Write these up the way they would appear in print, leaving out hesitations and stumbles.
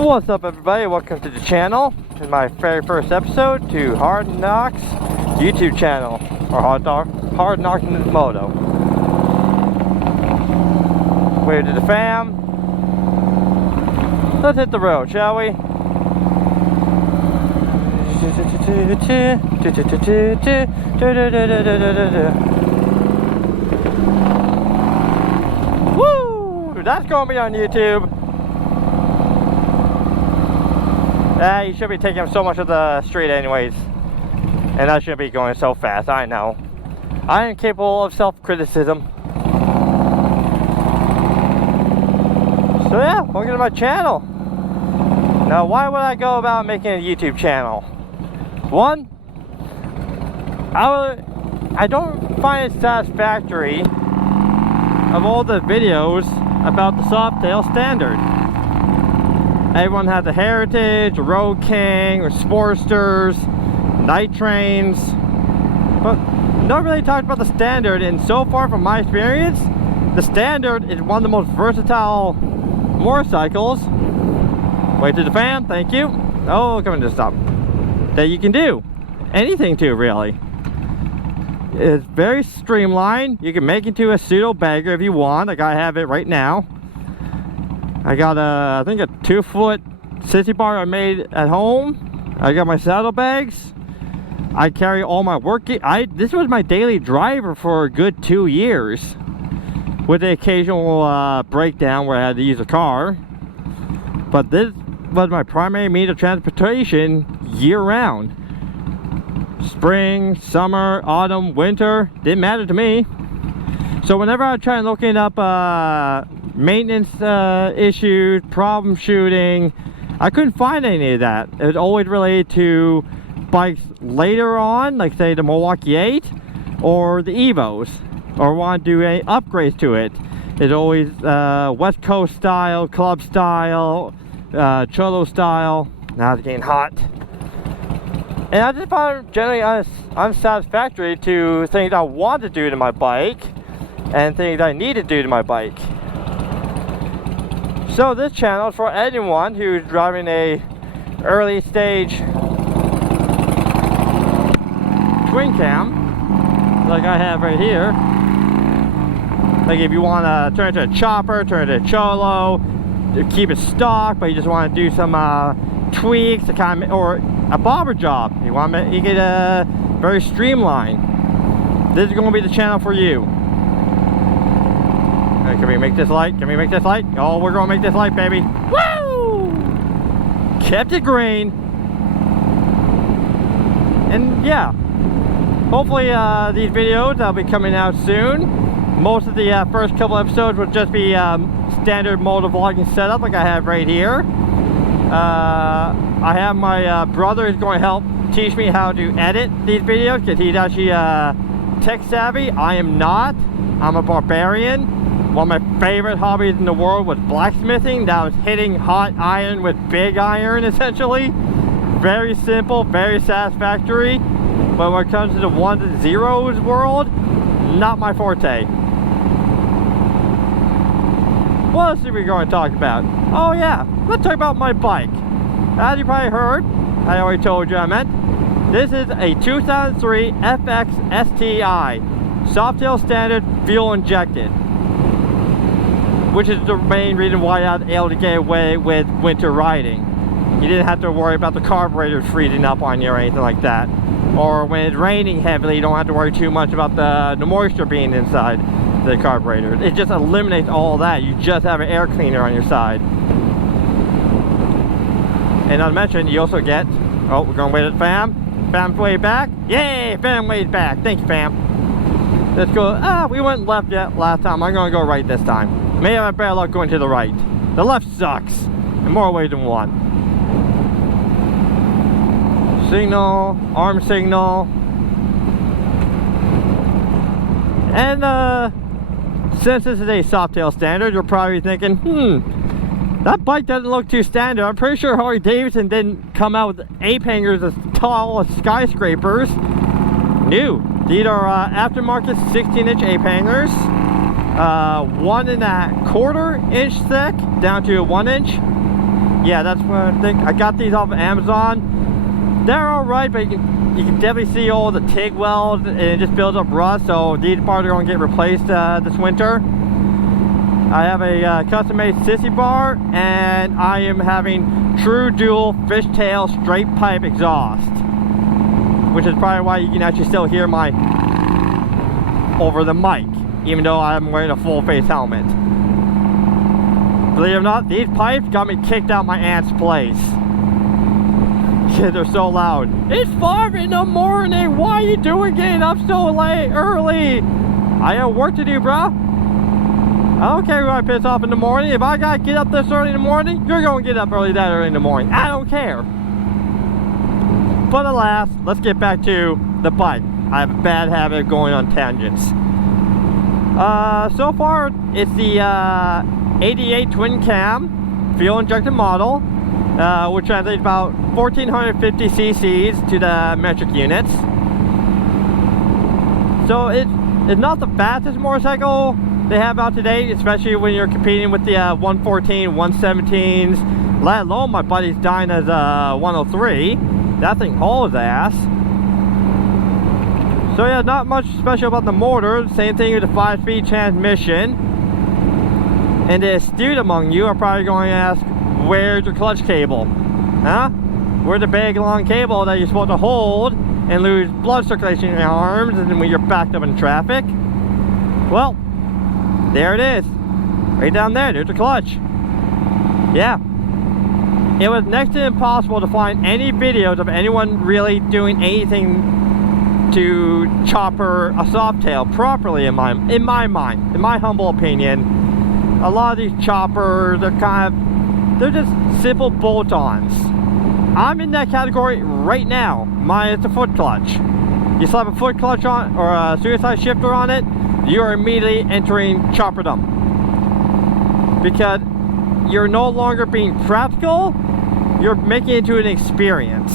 What's up, everybody? Welcome to the channel. This is my very first episode to Hard Knocks YouTube channel, or Hard Knocks Moto. Wave to the fam. Let's hit the road, shall we? Woo! That's gonna be on YouTube. You should be taking up so much of the street anyways. And I shouldn't be going so fast, I know. I am capable of self-criticism. So yeah, welcome to my channel. Now, why would I go about making a YouTube channel? One, I don't find it satisfactory of all the videos about the Softail Standard. Everyone has the Heritage, Road King, or Sportsters, night trains, but nobody really talked about the Standard. And so far, from my experience, the Standard is one of the most versatile motorcycles. Wait to the fan, thank you. Oh, coming to stop. That you can do anything to, really. It's very streamlined. You can make it into a pseudo bagger if you want. Like I have it right now. I got I think a 2-foot sissy bar I made at home. I got my saddlebags. I carry all my work. This was my daily driver for a good 2 years, with the occasional breakdown where I had to use a car. But this was my primary means of transportation year-round. Spring, summer, autumn, winter, didn't matter to me. So whenever I try looking up maintenance issues, problem shooting, I couldn't find any of that. It was always related to bikes later on, like say the Milwaukee 8 or the Evos, or want to do any upgrades to it. It's always West Coast style, club style, Cholo style. Now it's getting hot. And I just found it generally unsatisfactory to things I want to do to my bike and things I need to do to my bike. So this channel is for anyone who's driving a early stage twin cam, like I have right here. Like if you want to turn it to a chopper, turn it to a cholo, to keep it stock, but you just want to do some tweaks to kind of, or a bobber job. You want to make it very streamlined. This is going to be the channel for you. Can we make this light? Can we make this light? Oh, we're going to make this light, baby. Woo! Kept it green. And yeah, hopefully these videos will be coming out soon. Most of the first couple episodes will just be standard motor vlogging setup like I have right here. I have my brother who's going to help teach me how to edit these videos, because he's actually tech savvy. I am not. I'm a barbarian. One of my favorite hobbies in the world was blacksmithing. That was hitting hot iron with big iron, essentially. Very simple, very satisfactory. But when it comes to the ones and zeros world, not my forte. What else are we going to talk about? Oh yeah, let's talk about my bike. As you probably heard, I already told you I meant, this is a 2003 FX STI, Softail Standard fuel injected, which is the main reason why I was able to get away with winter riding. You didn't have to worry about the carburetor freezing up on you or anything like that. Or when it's raining heavily, you don't have to worry too much about the moisture being inside the carburetor. It just eliminates all that. You just have an air cleaner on your side. And not to mention, you also get, oh, we're going to wait at fam. Fam's way back. Yay, fam way's back. Thanks, fam. Let's go. We went left last time. I'm going to go right this time. May have better luck going to the right. The left sucks in more ways than one. Signal, arm signal. And since this is a Softail Standard, you're probably thinking, that bike doesn't look too standard. I'm pretty sure Harley Davidson didn't come out with ape hangers as tall as skyscrapers. No, these are aftermarket 16-inch ape hangers. 1 1/4 inch thick down to 1 inch. Yeah, that's what I think. I got these off of Amazon. They're alright, but you can definitely see all the TIG welds and it just builds up rust, so these parts are going to get replaced this winter. I have a custom-made sissy bar, and I am having true dual fishtail straight pipe exhaust, which is probably why you can actually still hear my over the mic, even though I'm wearing a full face helmet. Believe it or not, these pipes got me kicked out my aunt's place. Yeah, they're so loud. It's 5 in the morning. Why are you doing getting up so late, early? I have work to do, bro. I don't care who I piss off in the morning. If I gotta get up this early in the morning, you're gonna get up early that early in the morning. I don't care. But alas, let's get back to the bike. I have a bad habit of going on tangents. So far, it's the 88 twin cam fuel injected model, which translates about 1450 cc's to the metric units. So it's not the fastest motorcycle they have out today, especially when you're competing with the 114, 117s, let alone my buddy's Dyna's 103. That thing hauls ass. So yeah, not much special about the motor. Same thing with the 5-speed transmission. And the astute among you are probably going to ask, where's your clutch cable? Huh? Where's the big long cable that you're supposed to hold and lose blood circulation in your arms and when you're backed up in traffic? Well, there it is. Right down there, there's the clutch. Yeah. It was next to impossible to find any videos of anyone really doing anything to chopper a Softail properly in my mind, in my humble opinion. A lot of these choppers, they're just simple bolt-ons. I'm in that category right now. Mine is a foot clutch. You slap a foot clutch on or a suicide shifter on it, you are immediately entering chopperdom, because you're no longer being practical, you're making it into an experience.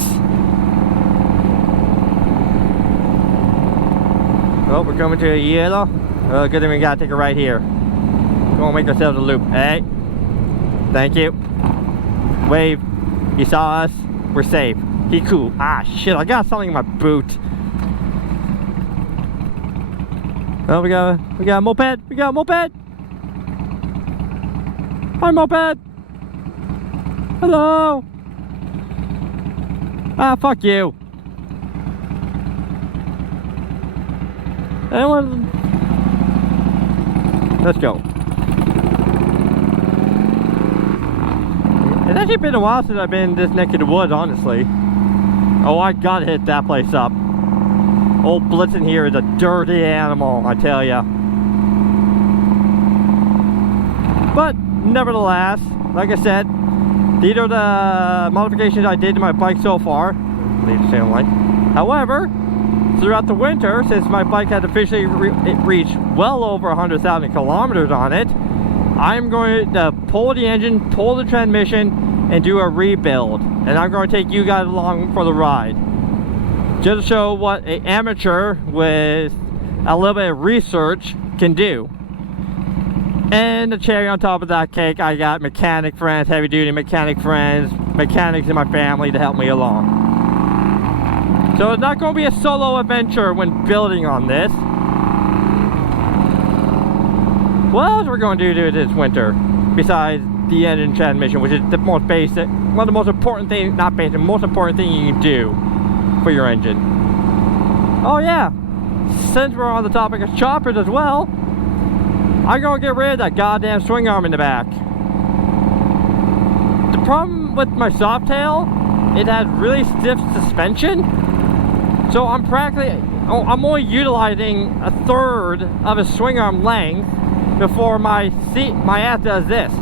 Oh, we're coming to a yellow. Oh, good thing we gotta take a right here. We won't make ourselves a loop. Hey, thank you. Wave. You saw us. We're safe. He cool. Ah, shit! I got something in my boot. Oh, we got a moped. We got a moped. Hi, moped. Hello. Ah, fuck you. Anyone? Let's go. It's actually been a while since I've been this neck of the woods, honestly. Oh, I gotta hit that place up. Old Blitzen here is a dirty animal, I tell ya. But nevertheless, like I said, these are the modifications I did to my bike so far. Leave the same light. However, throughout the winter, since my bike had officially reached well over 100,000 kilometers on it, I'm going to pull the engine, pull the transmission, and do a rebuild. And I'm going to take you guys along for the ride. Just to show what an amateur with a little bit of research can do. And the cherry on top of that cake, I got mechanic friends, heavy duty mechanic friends, mechanics in my family to help me along. So it's not going to be a solo adventure when building on this. What else we're going to do this winter besides the engine transmission, which is the most basic, one of the most important things, not basic, most important thing you can do for your engine. Oh yeah, since we're on the topic of choppers as well, I'm gonna get rid of that goddamn swing arm in the back. The problem with my Softail, it has really stiff suspension, so I'm only utilizing a third of a swing arm length before my ass does this.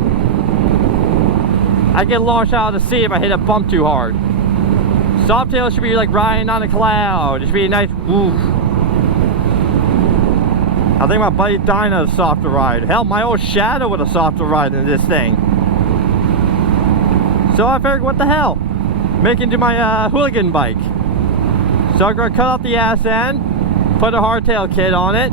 I get launched out of the seat if I hit a bump too hard. Softail should be like riding on a cloud. It should be a nice woof. I think my buddy Dyna is soft to ride. Hell, my old Shadow would have soft to ride in this thing. So I figured, what the hell? Make it into my hooligan bike. So I'm going to cut off the ass end, put a hardtail kit on it.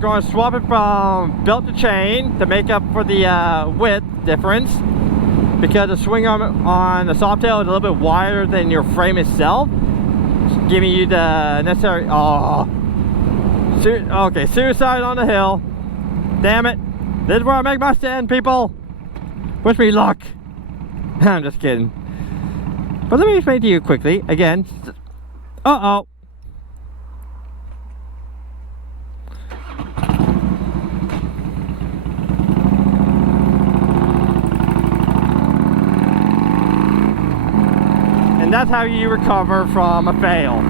Going to swap it from belt to chain to make up for the width difference. because the swing arm on the Softail is a little bit wider than your frame itself, giving you the necessary. Okay, suicide on the hill. Damn it! This is where I make my stand, people. Wish me luck. I'm just kidding. But let me explain to you quickly again. Uh-oh. And that's how you recover from a fail.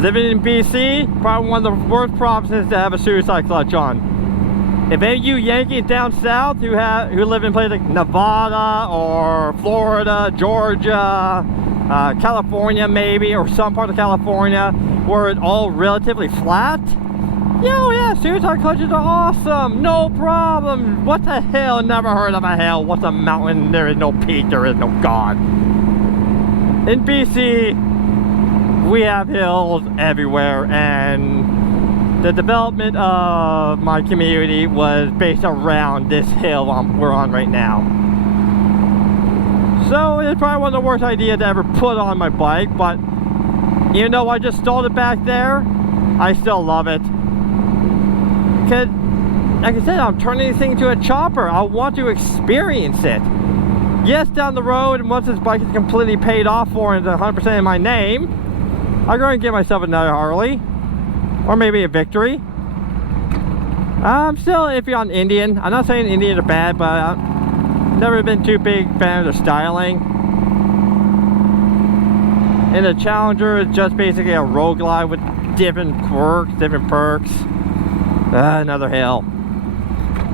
Living in BC, probably one of the worst provinces to have a suicide clutch on. If any of you Yankees down south who live in places like Nevada or Florida, Georgia, California maybe, or some part of California where it's all relatively flat, yeah, suicide clutches are awesome, no problem. What the hell? Never heard of a hill. What's a mountain? There is no peak, there is no God. In BC, we have hills everywhere, and the development of my community was based around this hill we're on right now. So it's probably one of the worst ideas to ever put on my bike, but even though I just stalled it back there, I still love it. Because, like I said, I'm turning this thing into a chopper. I want to experience it. Yes, down the road, and once this bike is completely paid off for and it's 100% in my name, I'm going to get myself another Harley, or maybe a Victory. I'm still iffy on Indian. I'm not saying Indians are bad, but I've never been too big fan of their styling. And the Challenger is just basically a road glide with different quirks, different perks. Another hill.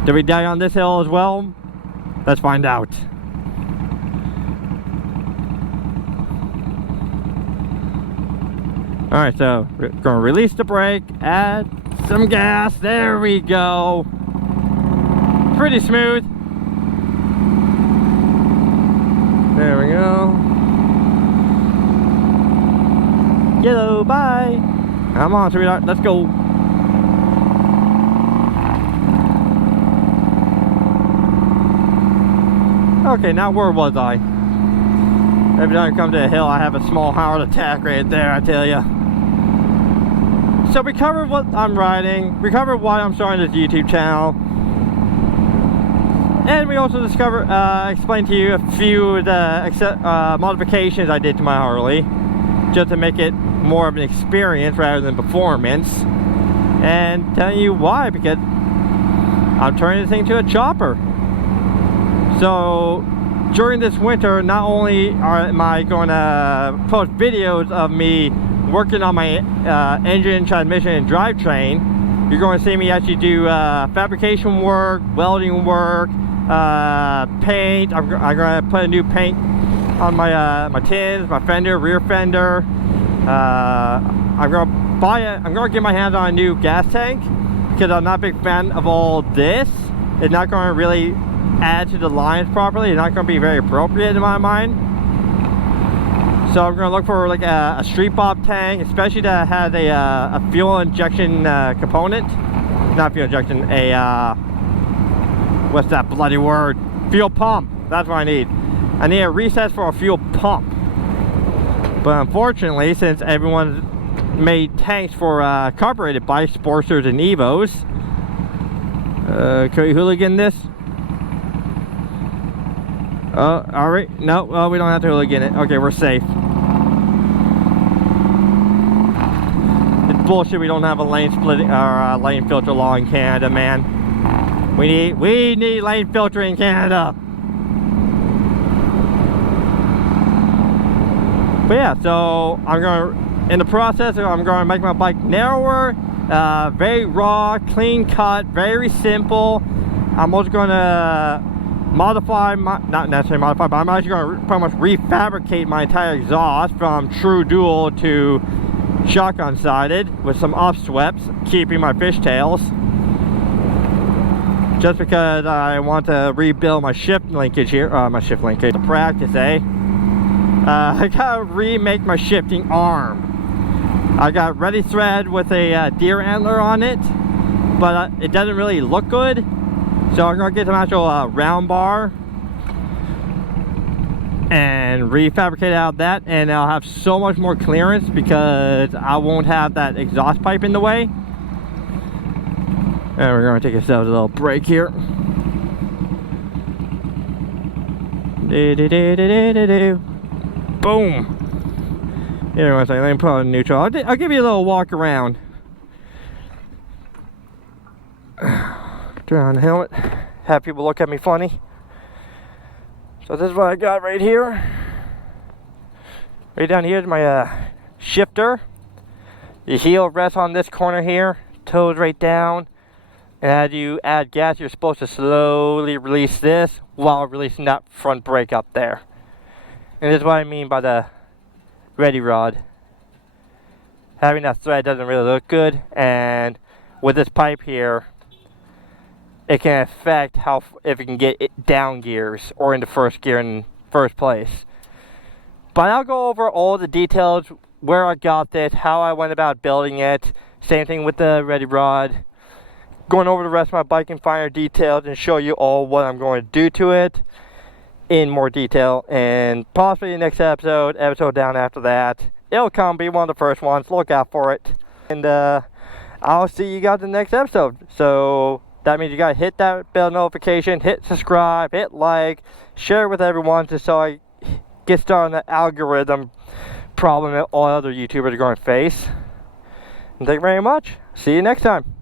Did we die on this hill as well? Let's find out. Alright, so we're going to release the brake, add some gas, there we go. Pretty smooth. There we go. Yellow, bye. Come on, sweetheart, let's go. Okay, now where was I? Every time I come to a hill, I have a small heart attack right there, I tell ya. So we covered what I'm riding, we covered why I'm starting this YouTube channel, and we also explained to you a few of the modifications I did to my Harley, just to make it more of an experience rather than performance, and telling you why, because I'm turning this thing into a chopper. So during this winter, not only am I going to post videos of me working on my engine, transmission, and drivetrain, you're going to see me actually do fabrication work, welding work, paint. I'm going to put a new paint on my tins, my fender, rear fender. I'm going to get my hands on a new gas tank because I'm not a big fan of all this. It's not going to really add to the lines properly. It's not going to be very appropriate in my mind. So I'm going to look for like a street bob tank, especially that has a fuel injection component. Not fuel injection, what's that bloody word? Fuel pump. That's what I need. I need a recess for a fuel pump. But unfortunately, since everyone's made tanks for carbureted bikes, Sportsters, and Evos, can we hooligan this? Oh, alright. No, well, we don't have to hooligan it. Okay, we're safe. It's bullshit we don't have a lane splitting or lane filter law in Canada, man. We need lane filter in Canada. But yeah, so in the process, I'm going to make my bike narrower, very raw, clean cut, very simple. I'm also going to modify not necessarily modify, but I'm actually going to pretty much refabricate my entire exhaust from true dual to shotgun sided with some upsweeps, keeping my fishtails, just because I want to rebuild my shift linkage here, to practice, I gotta remake my shifting arm. I got ready thread with a deer antler on it, but it doesn't really look good. So I'm going to get some actual round bar and refabricate out that, and I'll have so much more clearance because I won't have that exhaust pipe in the way. And we're going to take ourselves a little break here. Boom. Here, one second. Let me put on neutral. I'll give you a little walk around. Turn on the helmet. Have people look at me funny. So this is what I got right here. Right down here is my shifter. The heel rests on this corner here. Toes right down. And as you add gas, you're supposed to slowly release this while releasing that front brake up there. And this is what I mean by the ready rod. Having that thread doesn't really look good, and with this pipe here, it can affect how if it can get it down gears or into first gear in first place. But I'll go over all the details, where I got this, how I went about building it. Same thing with the ready rod. Going over the rest of my bike in finer details and show you all what I'm going to do to it in more detail, and possibly the next episode down after that. It'll come, be one of the first ones. Look out for it. And I'll see you guys in the next episode. So that means you gotta hit that bell notification, hit subscribe, hit like, share it with everyone, just so I get started on the algorithm problem that all other YouTubers are going to face. And thank you very much. See you next time.